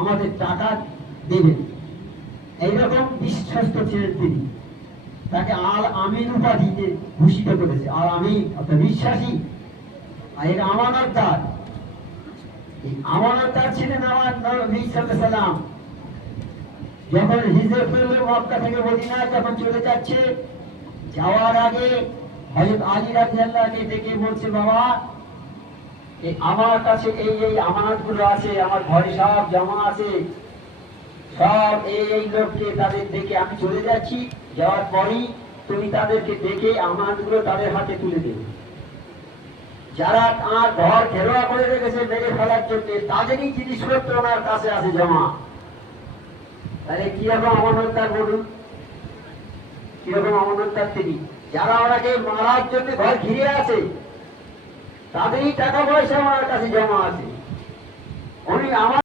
আমাদের টাকা দেবেন, এইরকম বিশ্বস্ত ছিলেন তিনি। তাকে আল আমিন উপাধিতে ভূষিত করেছে। আল আমিন অর্থাৎ বিশ্বাসী, আর এর আমানতদার। এই আমানতদার ছিলেন আমার নবী সাল্লাল্লাহু আলাইহি সাল্লাম। যখন হিজরত করলো মক্কা থেকে মদিনায় যখন চলে যাচ্ছে, যাওয়ার আগে হযরত আলী রাদিয়াল্লাহু ডেকে বলছে, বাবা আমার কাছে এই আমানতগুলো আছে, আমার ঘরে সব জমা আছে, সব এই লোককে তাদের দেখে আমি চলে যাচ্ছি, যাওয়ার পরেই তুমি তাদেরকে দেখে আমানতগুলো তাদের হাতে তুলে দেবে। যারা তার ঘর ঘেরোয়া করে রেখেছে মেরে ফেলার জন্য, তাদেরই জিনিসপত্র ওনার কাছে আছে জমা। তাহলে কিরকম আমানতদার বলুন, কিরকম আমানতদার তিনি। যারা ওনাকে মারার জন্য ঘর ঘিরে আছে, তাদেরই টাকা পয়সা আমার কাছে জমা আছে। উনি আমার